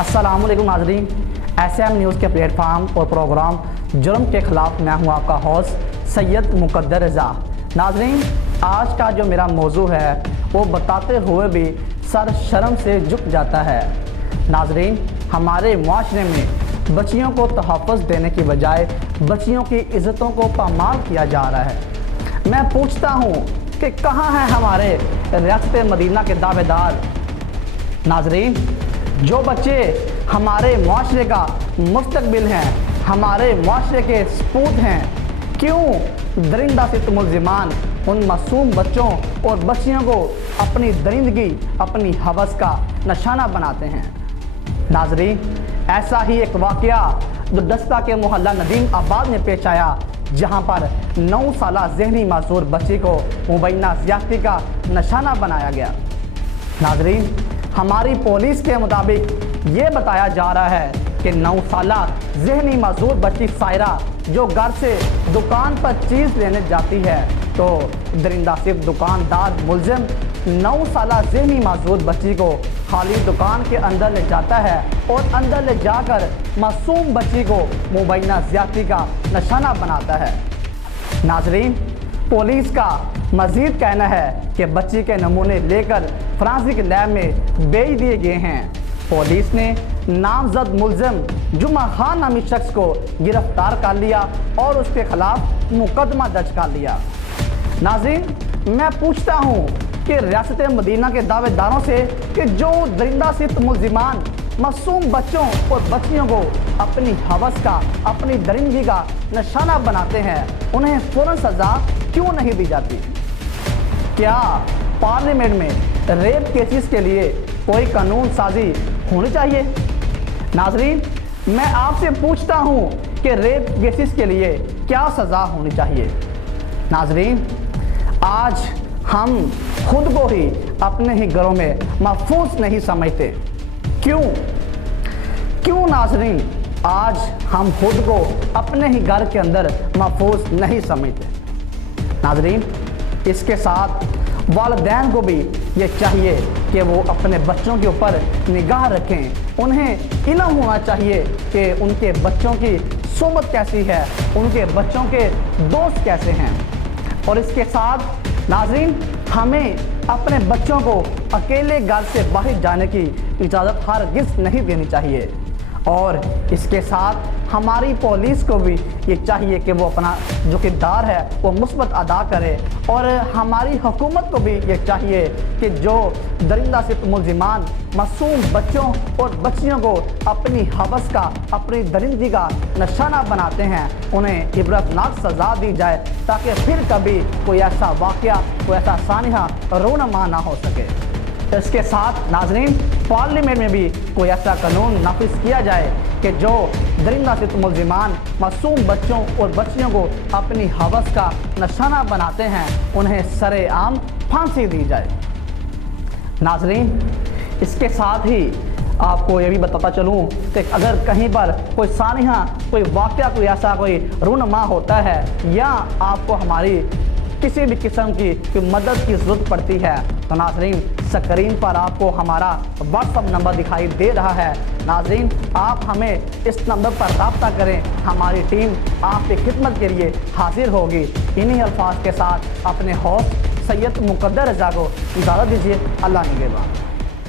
अस्सलाम वालेकुम नाज़रीन, SM न्यूज़ के प्लेटफार्म और प्रोग्राम जुर्म के ख़िलाफ़ मैं हूँ आपका होस्ट सैयद मुक़द्दर रज़ा। नाज़रीन, आज का जो मेरा मौजू है वो बताते हुए भी सर शर्म से झुक जाता है। नाज़रीन, हमारे मुआशरे में बच्चियों को तहफ़्फ़ुज़ देने की बजाय बच्चियों की इज़्ज़तों को पामाल किया जा रहा है। मैं पूछता हूँ कि कहाँ हैं हमारे रियासत मदीना के दावेदार। नाज़रीन, जो बच्चे हमारे मुआशरे का मुस्तकबिल हैं, हमारे मुआशरे के सपूत हैं, क्यों दरिंदा सित मुल्ज़िमान उन मासूम बच्चों और बच्चियों को अपनी दरिंदगी, अपनी हवस का निशाना बनाते हैं। नाज़रीन, ऐसा ही एक वाक़या जो दस्ता के मोहल्ला नदीम आबाद में पेश आया, जहां पर 9 साला ज़हनी मासूर बच्ची को मुबैना ज़्यादती का निशाना बनाया गया। नाज़रीन, हमारी पुलिस के मुताबिक ये बताया जा रहा है कि 9 साला ज़हनी मासूर बच्ची सायरा जो घर से दुकान पर चीज़ लेने जाती है, तो दरिंदा सिर्फ दुकानदार मुल्ज़िम 9 साला ज़हनी मासूर बच्ची को खाली दुकान के अंदर ले जाता है और अंदर ले जाकर मासूम बच्ची को मुबैना ज़्यादती का निशाना बनाता है। नाज़रीन, पुलिस का मज़ीद कहना है कि बच्ची के नमूने लेकर फॉरेंसिक लैब में भेज दिए गए हैं। पुलिस ने नामजद मुल्ज़िम जुमा खान नामी शख्स को गिरफ्तार कर लिया और उसके खिलाफ मुकदमा दर्ज कर लिया। नाज़रीन, मैं पूछता हूँ कि रियासत मदीना के दावेदारों से कि जो दरिंदा सित मुल्ज़िमान मासूम बच्चों और बच्चियों को अपनी हवस का, अपनी दरिंदगी का निशाना बनाते हैं, उन्हें फ़ौरन सज़ा क्यों नहीं दी जाती? क्या पार्लियामेंट में रेप केसेस के लिए कोई कानून साजी होनी चाहिए? नाज़रीन, मैं आपसे पूछता हूँ कि रेप केसेस के लिए क्या सज़ा होनी चाहिए? नाज़रीन, आज हम खुद को ही अपने ही घरों में महफूज नहीं समझते। क्यों नाज़रीन, आज हम खुद को अपने ही घर के अंदर महफूज नहीं समझते? नाज़रीन, इसके साथ वालिदैन को भी ये चाहिए कि वो अपने बच्चों के ऊपर निगाह रखें। उन्हें इल्म होना चाहिए कि उनके बच्चों की सोबत कैसी है, उनके बच्चों के दोस्त कैसे हैं। और इसके साथ नाज़रीन, हमें अपने बच्चों को अकेले घर से बाहर जाने की इजाज़त हरगिज़ नहीं देनी चाहिए। और इसके साथ हमारी पुलिस को भी ये चाहिए कि वो अपना जो किरदार है वो मुस्बत अदा करे। और हमारी हुकूमत को भी ये चाहिए कि जो दरिंदा सित मुल्ज़िमान मासूम बच्चों और बच्चियों को अपनी हवस का, अपनी दरिंदगी का निशाना बनाते हैं, उन्हें इबरतनाक सज़ा दी जाए, ताकि फिर कभी कोई ऐसा वाक़या, कोई ऐसा सानिहा रोनमा ना हो सके। इसके साथ नाज़रीन, पार्लियामेंट में भी कोई ऐसा कानून नाफिज किया जाए कि जो दरिंदा सित मुल्ज़िमान मासूम बच्चों और बच्चियों को अपनी हवस का निशाना बनाते हैं, उन्हें सरेआम फांसी दी जाए। नाज़रीन, इसके साथ ही आपको ये भी बताता चलूँ कि अगर कहीं पर कोई सानिहा, कोई वाक़या, कोई ऐसा कोई रूनमा होता है या आपको हमारी किसी भी किस्म की मदद की ज़रूरत पड़ती है, तो नाज़रीन, स्क्रीन पर आपको हमारा व्हाट्सअप नंबर दिखाई दे रहा है। नाज़रीन, आप हमें इस नंबर पर रब्ता करें, हमारी टीम आपकी खिदमत के लिए हाजिर होगी। इन्हीं अल्फाज के साथ अपने होस्ट सैयद मुक़द्दर रज़ा को इजाज़त दीजिए। अल्लाह निगहबान।